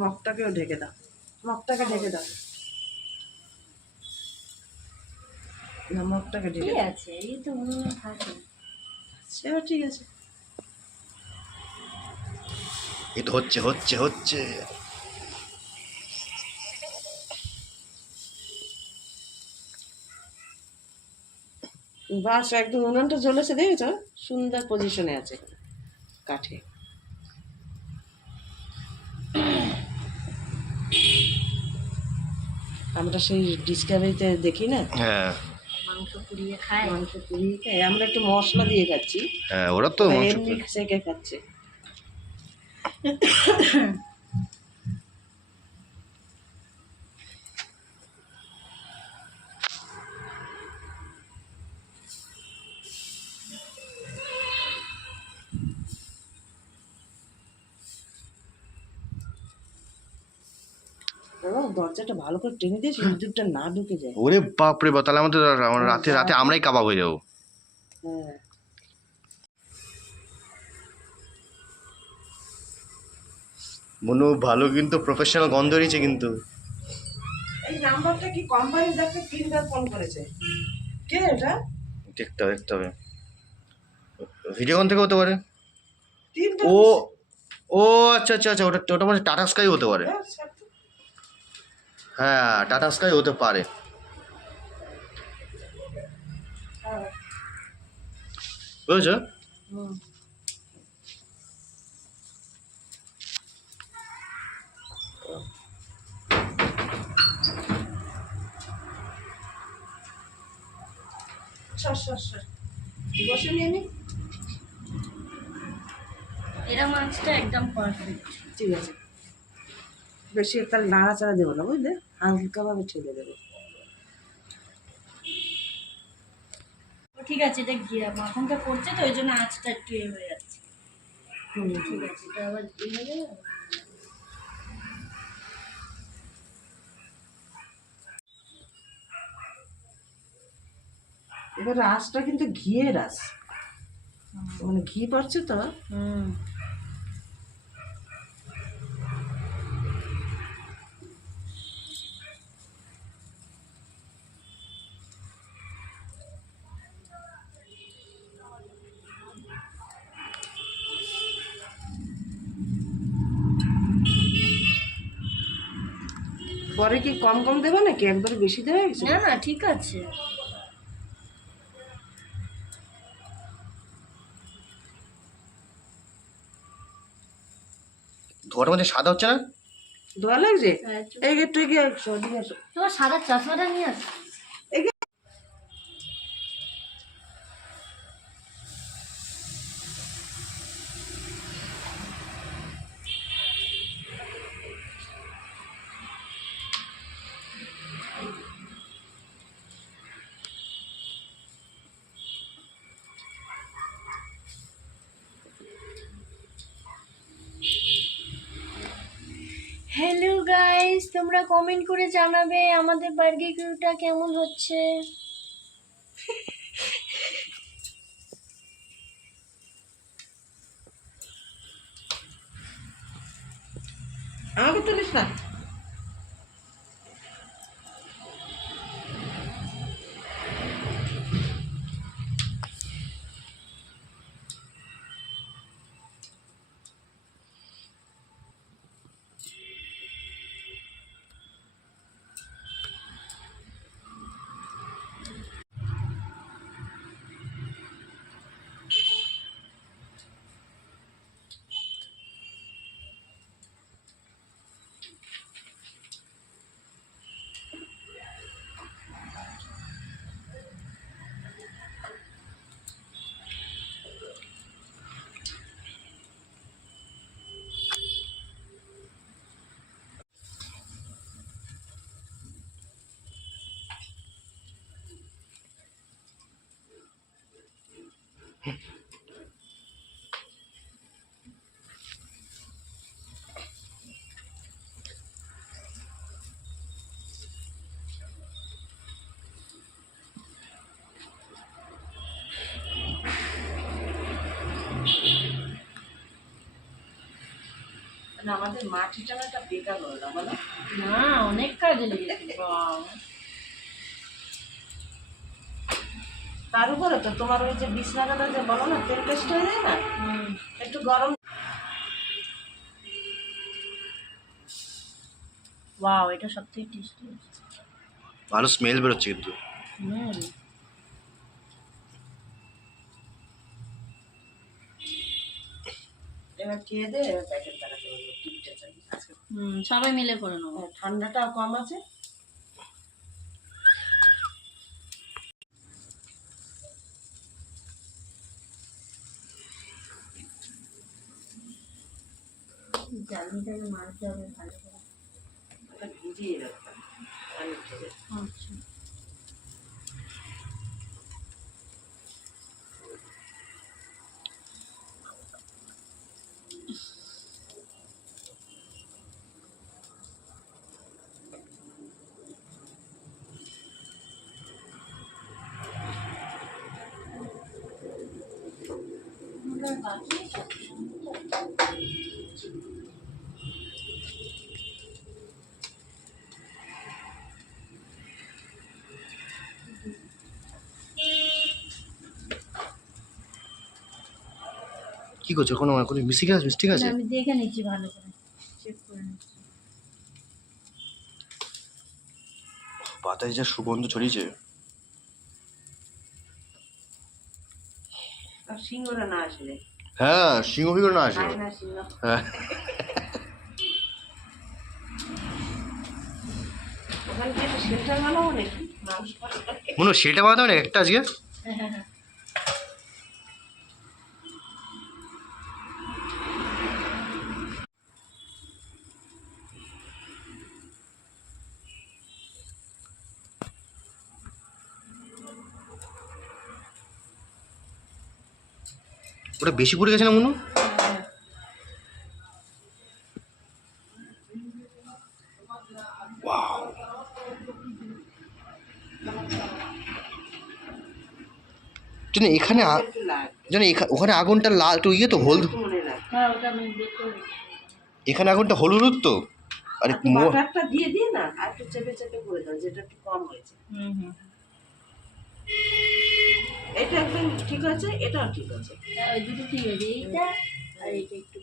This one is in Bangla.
মগটাকেও ঢেকে দাও, মগটাকে ঢেকে দাও, না মগটাকে ঢেকে দাও। আছে এই তো উনুনে থাকে, সেও ঠিক আছে। এই তো হচ্ছে হচ্ছে হচ্ছে। বাস একদম উনানটা জ্বলেছে, দেখেছ? সুন্দর পজিশনে আছে কাঠে। আমরা সেই ডিসকাভারিতে দেখি না, হ্যাঁ মাংস পুড়িয়ে খায়। মাংস পুড়িয়ে খাই, আমরা একটু মশলা দিয়ে খাচ্ছি, হ্যাঁ, ওরা তো ওরা মাংস এমনি সেকে খাচ্ছে। ও দরজাটা ভালো করে টেনে দিয়েছি, ইঁদুরটা না ঢুকে যায়। ওরে বাপ রে বাপ, তাহলে আমাদের রাতে রাতে আমরাই কাবাব হয়ে যাবো। হ্যাঁ, মনু ভালো, কিন্তু প্রফেশনাল গন্ধ রয়েছে কিন্তু। এই নাম্বারটা কি কোম্পানি দেখতে 3বার ফোন করেছে, কে এটা? দেখতে হবে দেখতে হবে, ভিডিওকন থেকে হতে পারে। 3টা ও ও আচ্ছা আচ্ছা আচ্ছা, ওটা ওটা মানে টাটা স্কাই হতে পারে। হ্যাঁ টাটা স্কাই হতে পারে। বুঝেছো? বসে নিয়ে নি, এরা মাছটা একদম পারফেক্ট। ঠিক আছে। বেশি তাহলে নাড়াচাড়া দেবো না, বুঝলে, হালকাভাবে ঠেলে দেবো। ঠিক আছে, এটা ঘিরা মাখনটা পড়ছে তো ওই জন্য আঁচটা একটু এ হয়ে যাচ্ছে। ঠিক আছে, এটা আবার এ হয়ে যাবে। এবার রাসটা কিন্তু ঘিয়ের রাস, মানে ঘি পড়ছে তো। পরে কি কম কম দেবে নাকি একবারে বেশি দেওয়া গেছে? না না ঠিক আছে। ধোয়ার মধ্যে সাদা হচ্ছে না? ধোয়া লাগছে? হ্যাঁ, এই একটু এগিয়ে আসো, এদিকে আসো। তোমার সাদা চশমাটা নিয়ে আস। হ্যালো গাইস, তোমরা কমেন্ট করে জানাবে আমাদের বারবিকিউটা কেমন হচ্ছে। আমাকে তুলিস না। মানে আমাদের মাটি টানাটা বেকার হলো না বলো? না, অনেক কাজে লেগেছে বাবা। তার উপরে তো তোমার ওই যে বিছনাটা যে বলো না তেল টেস্ট হয়ে যায় না, হুম। একটু গরম। ওয়াও, এটা সবথেকে টেস্টি। ভালো স্মেল বেরোচ্ছে কিন্তু। হুম। এবার খেয়ে দে, এবার প্যাকেট বানাতে বলবো, টিপটা চাই আজকে। হুম, সবাই মিলে করে নেবো। ঠান্ডাটাও কম আছে। জালিটাকে মারতে হবে ভালো করে। ওটা ভিজিয়ে রাখতাম পানি ঢেলে। আচ্ছা। কি করছো? কোনো কোনো মিস্টেক আছে? মিস্টেক আছে? আমি দেখে নিচ্ছি ভালো করে, চেক করে নিচ্ছি। বাতাসে যা সুগন্ধ ছড়িয়েছে। আর সিঙ্গুরা না আসলে হ্যাঁ, সিংহ ফিংহ না আসে। খায় না সিঙ্গ। হ্যাঁ, ওখানে কি একটা শেল্টার বানাবো নাকি মানুষ পাঠাবো? মনে হয় সেটা বানাতে হবে না একটা আজকে। ওটা বেশি পড়ে গেছে না মনু? ওয়াও, যেন এখানে একটু লাগবে, যেন ওখানে আগুনটা লাল একটু ইয়ে তো হলুদ, একটু মনে রাখবে। হ্যাঁ, ওটা আমি বের করে দিচ্ছি। এখানে আগুনটা হলুদ তো। আরে একটু বাটারটা দিয়ে দিয়ে না আর একটু চেপে চেপে করে দাও, যেটা একটু কম হয়েছে। হুম হুম। এটা একদম ঠিক আছে, এটাও ঠিক আছে। ওই দুটো ঠিক আছে, এইটা আর এইটা একটু